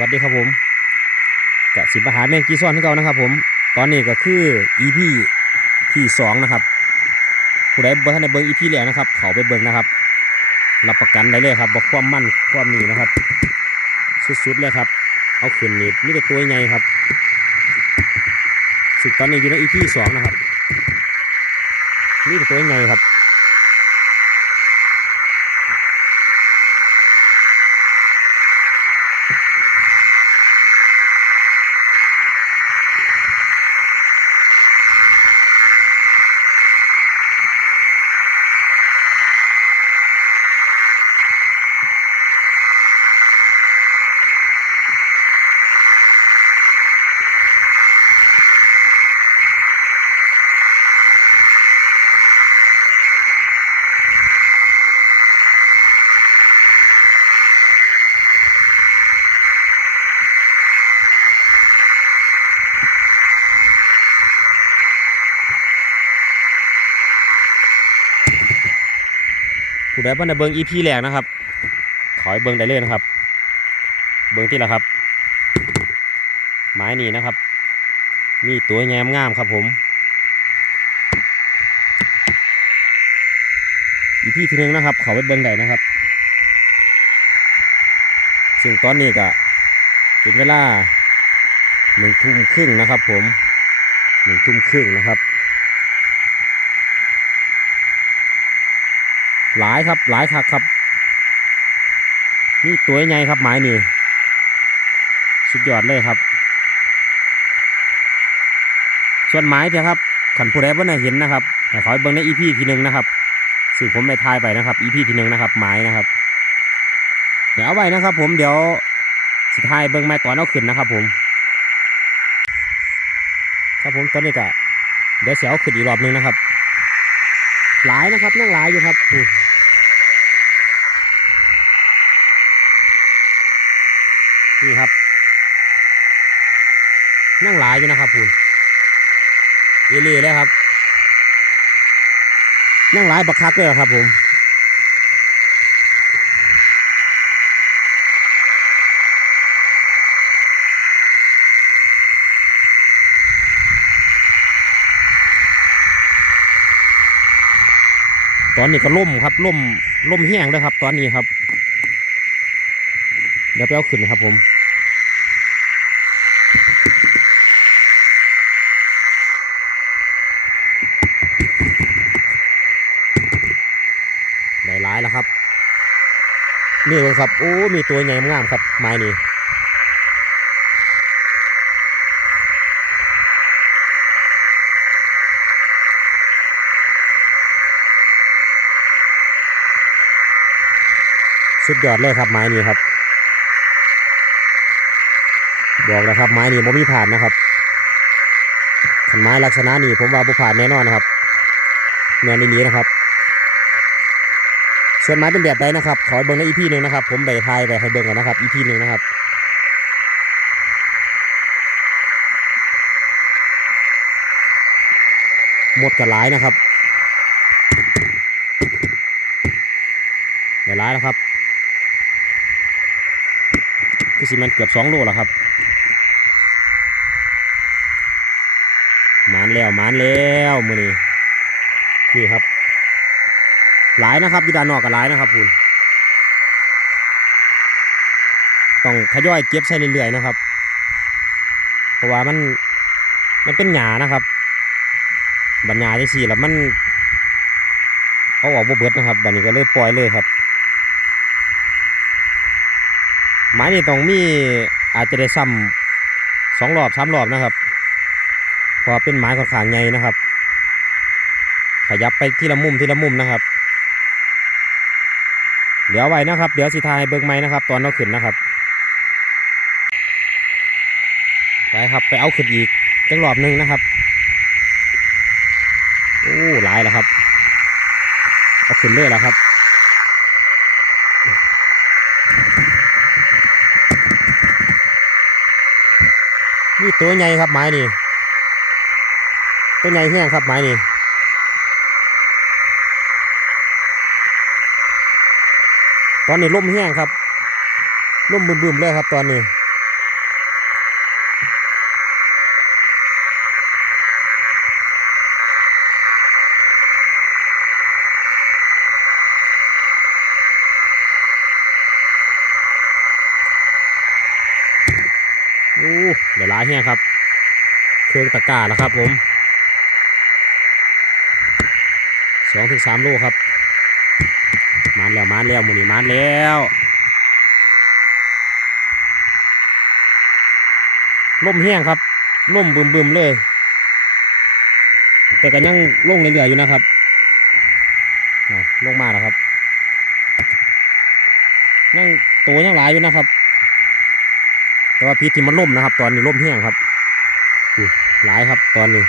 วัสดีครับผมกะสิบอาหารแมงกีซ้อนที่เก่านะครับผมตอนนี้ก็คือ EP ที่สองนะครับผู้ใดบ่ทันได้เบิ่ง EP แรกนะครับ เขาไปเบิ่งนะครับรับประกันได้เลยครับว่าความมั่นความนี่นะครับ สุดๆเลยครับ เอาขึ้นนี่มีแต่ตัวใหญ่ครับสึกตอนนี้อยู่ใน EP สองนะครับมีแต่ตัวใหญ่ครับ ใดบ่ได้เบิ่ง EP แรกนะครับ ขอให้เบิงได้เลยนะครับ เบิงที่ละครับ ไม้นี่นะครับ มีตัวแงมงามครับผม EP ที่หนึ่งนะครับ ขอไปเบิงได้นะครับ ซึ่งตอนนี้ก็เป็นเวลาหนึ่งทุ่มครึ่งนะครับผมหนึ่งทุ่มครึ่งนะครับ หลายครับหลายคักครับนี่ตัวใหญ่ครับไม้นี่สุดยอดเลยครับ ส่วนไม้เถอะครับขันผู้ใดบ่ได้เห็นนะครับให้ขอเบิ่งในอีพีทีหนึ่งนะครับซึ่งผมได้ทายไปนะครับอีพีทีหนึ่งนะครับไม้นะครับ เดี๋ยวเอาไว้นะครับ ผมเดี๋ยวสุดท้ายเบิ่งไม้ตอนเอาขึ้นนะครับผมครับผมตอนนี้ก็เดี๋ยวเสียเอาขึ้นอีกรอบหนึงนะครับ หลายนะครับนั่งหลายอยู่ครับนี่ครับ นั่งหลายอยู่นะครับคุณเอเล่แล้วครับ นั่งหลายบักคักเลยเหรอครับผม ตอนนี้ก็ล่มครับล่มล่มแห้งเลยครับ ตอนนี้ครับ เดี๋ยวไปเอาขึ้นครับผมได้ร้ายแล้วครับ นี่เลยครับโอ้มีตัวใหญ่งามครับไม้นี่ สุดยอดเลยครับไม้นี้ครับ บอกแล้วครับไม้นี้บ่มีผ่านนะครับขันไม้ลักษณะนี้ผมว่าบ่ผ่านแน่นอนนะครับแมนนี้นะครับ ส่วนไม้เป็นแบบใดนะครับ ขอเบิ้งในอีพีหนึ่งนะครับ ผมไปทายไปให้เบิ้งกันนะครับอีพีหนึ่งนะครับหมดกันหลายนะครับหลายแล้วครับ คือสิมันเกือบสองโลแล้วครับมานแล้วมานแล้วมือนี้นี่ครับ หลายนะครับยูดานนอกก็หลายนะครับคุณต้องทยอยเก็บใส่เรื่อยๆนะครับ เพราะว่ามันมันเป็นหยานะครับบัญญาจังสี่แล้วมันเอาออกบ่เบิดนะครับ บัดนี้ก็เลยปล่อยเลยครับ ไม้นี่ต้องมีอาจจะได้ซ้ำสองรอบสามรอบนะครับเพราะเป็นไม้ค่อนข้างใหญ่นะครับ ขยับไปทีละมุมทีละมุมนะครับเดี๋ยวไว้นะครับ เดี๋ยวสิทายเบิ่งไม้นะครับ ตอนเราขึ้นนะครับไปครับไปเอาขึ้นอีกจักรอบหนึ่งนะครับโอ้หลายแล้วครับ เอาขึ้นเลยแล้วครับ นี่ตัวใหญ่ครับไม้นี่ตัวใหญ่แห้งครับไม้นี่ตอนนี้ลมแห้งครับลมบึมๆเลยครับตอนนี้ ลายแห้งครับ เครื่องตะกร้าแล้วครับผมสองถึงสามโลครับมานแล้วมานแล้วมือนี้มานแล้วล่มแห้งครับล่มบึมๆเลย แต่ก็ยังลงเรื่อยๆอยู่นะครับน่ะลงมาแล้วครับยังตัวยังหลายอยู่นะครับ ว่าพิษที่มันล่มนะครับ ตอนนี้ล่มแห้งครับหลายครับตอนนี้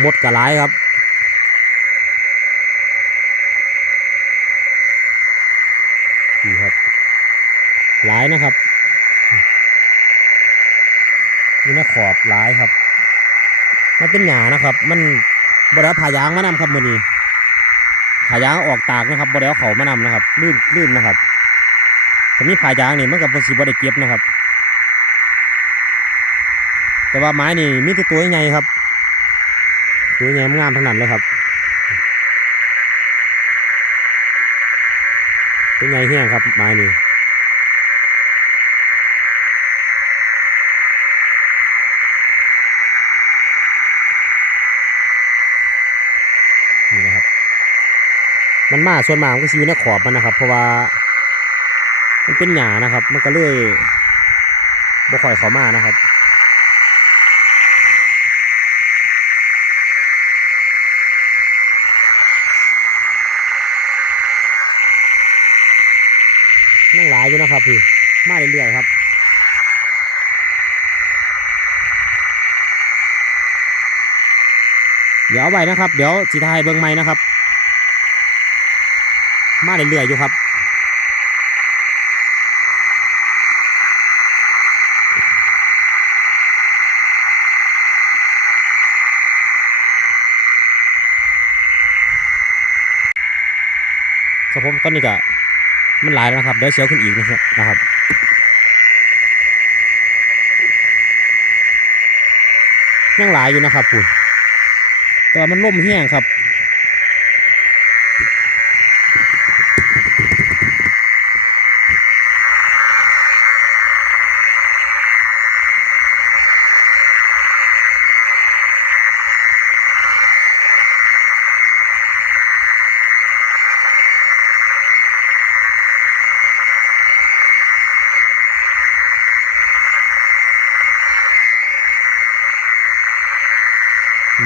หมดกระหลายครับ นี่ครับ หลายนะครับนี่นะขอบหลายครับ มันเป็นหยานะครับ มันบไดเอาผ่ายางมานำครับมือนี้ผ่ายางออกตากนะครับบไดเอาเขามานำนะครับลื่นลื่นนะครับ ถ้ามีผ่ายางนี่มันกับบสีบไดเก็บนะครับ แต่ว่าไม้นี่มีแต่ตัวใหญ่ครับ ตัวใหญ่งามทั้งนั้นเลยครับ ตัวใหญ่แห้งครับไม้นี่นี่นะครับ มันมาส่วนมากมันก็สิอยู่ในขอบมันนะครับ เพราะว่า มันเป็นหญ้านะครับ มันก็เลยบ่ค่อยเข้ามานะครับนั่งหลายอยู่นะครับพี่มาเรื่อยๆครับเดี๋ยวเอาไว้นะครับ เดี๋ยวสีทายเบิ้งไม้นะครับ มาเรื่อยๆอยู่ครับ ครับผมตอนนี้ก็มันหลายแล้วนะครับเดี๋ยวเชียวขึ้นอีกนะครับนะครับยังหลายอยู่นะครับคุณแต่ว่ามันล่มแห้งครับ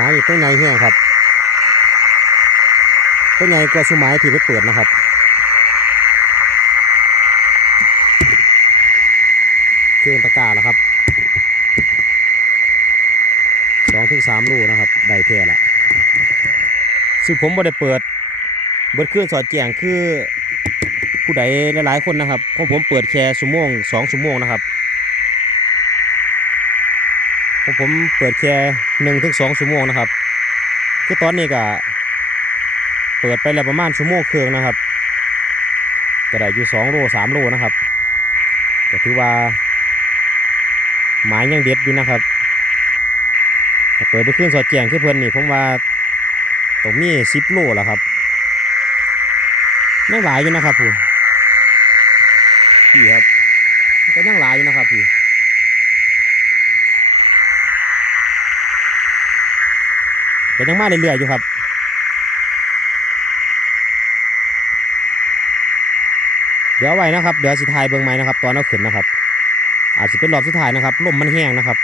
ไม้นี่ต้นใหญ่แห้งครับต้นใหญ่กว่าสุไม้ที่ไปเปิดนะครับเครื่องตะกร้าแล้วครับสองถึงสามลูกนะครับได้แท่ละซึ่งผมไม่ได้เปิดเบิดเครื่องสอดแจงคือผู้ใดหลายๆคนนะครับของผมเปิดแค่ชั่วโมงสองชั่วโมงนะครับ ของผมเปิดแค่หนึ่งถึงสองชั่วโมงนะครับ คือตอนนี้ก็เปิดไปแล้วประมาณชั่วโมงครึ่งนะครับก็ได้อยู่สองโลสามโลนะครับก็ถือว่าหมายยังเด็ดอยู่นะครับแต่เปิดไปขึ้นสอดแจงคือเพิ่นนี่ผมว่าตรงนี้สิบโลแล้วครับยังหลายอยู่นะครับพี่พี่ครับก็ยังหลายอยู่นะครับพี่ ก็ยังมาเรื่อยๆอยู่ครับเดี๋ยวไว้นะครับเดี๋ยวสิทายเบิ่งไม้นะครับ ตอนเอาขึ้นนะครับ อาจจะเป็นรอบสุดท้ายนะครับลมมันแห้งนะครับ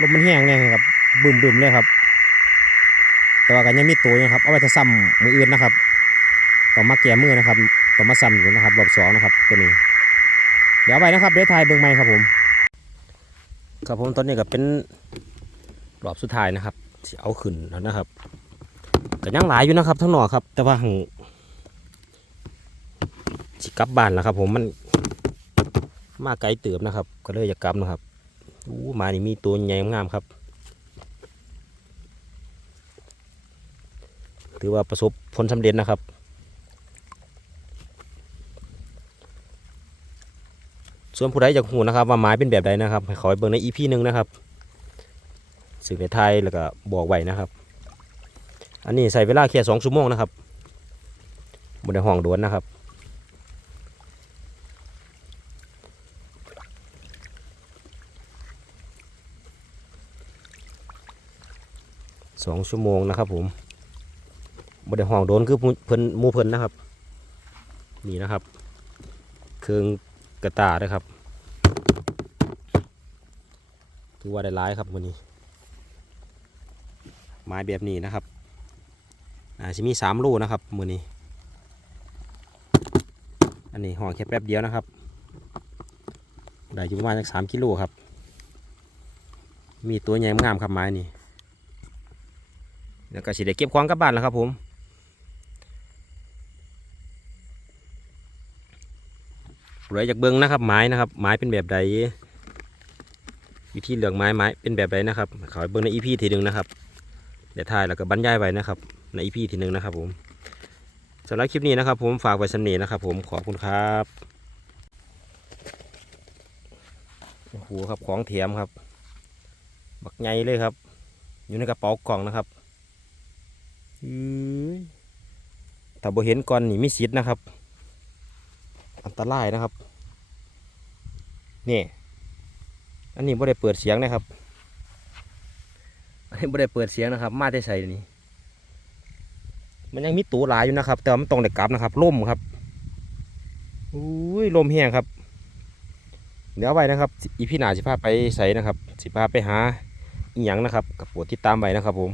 ลมมันแห้งเลยครับบึมๆเลยครับ แต่ว่าก็ยังมีตัวอยู่ครับเอาไว้จะซ้ำมืออื่นนะครับต้อมาแก้มือนะครับต้อมาซ้ำอยู่นะครับรอบสองนะครับตัวนี้ เดี๋ยวไว้นะครับเดี๋ยวทายเบิ่งไม้ครับผม ครับผมตอนนี้ก็เป็นรอบสุดท้ายนะครับ ที่เอาขึ้นแล้วนะครับก็ยังหลายอยู่นะครับทั้งหนอครับ แต่ว่าหั่งสิกลับบ้านแล้วครับ ผมมันมาไกลเติบนะครับ ก็เลยอยากกลับนะครับอู้มานี่มีตัวใหญ่งามครับ ถือว่าประสบผลสำเร็จนะครับส่วนผู้ใดอยากหูนะครับว่าไม้เป็นแบบใดนะครับให้ขอไปเบิ่งในอีพีหนึ่งนะครับ สื่งในไทยแล้วก็บอกไว้นะครับ อันนี้ใส่เวลาแค่สองชั่วโมงนะครับบนในห้องดวนนะครับสองชั่วโมงนะครับผมบนในห้องโดนคือเพิ่นมูเพิ่นนะครับ นี่นะครับ เครื่องกระตาด้วครับ ถือว่าได้ร้ายครับวันนี้ ไม้แบบนี้นะครับอ่าจะมีสามลูกนะครับมือนี้ อันนี้ห่อแค่แป๊บเดียวนะครับ ได้อยู่ประมาณสักสามกิโลครับ มีตัวใหญ่งามครับไม้นี่แล้วก็สิได้เก็บควางกลับบ้านแล้วครับผมผู้ใดอยากเบิ่งนะครับไม้นะครับไม้เป็นแบบใดวิธีเลือกไม้ไม้เป็นแบบใดนะครับขอเบิ่งในอีพีทีหนึ่งนะครับ ดี๋ยวถ่ายแล้วก็บรรยายไว้นะครับ ในอีพีทีหนึ่งนะครับผมสำหรับคลิปนี้นะครับ ผมฝากไว้สำเนีนะครับ ผมขอบคุณครับโอ้โหครับของเทียมครับบักใหญ่เลยครับ อยู่ในกระเป๋ากล่องนะครับถ้าบ่เห็นก่อนนี่มีสิทธิ์นะครับ อันตรายนะครับนี่อันนี้บ่ได้เปิดเสียงนะครับ ไม่ได้เปิดเสียงนะครับ มาได้ใส่นี่มันยังมีตูหลายอยู่นะครับ แต่มันตรงเด็กกลับนะครับล่มครับอุ้ยลมแห้งครับ เดี๋ยวไว้นะครับ อีพี่หนาสิพาไปใส่นะครับ สิพาไปหาอีหยังนะครับกับโปรดติดตามไว้นะครับผม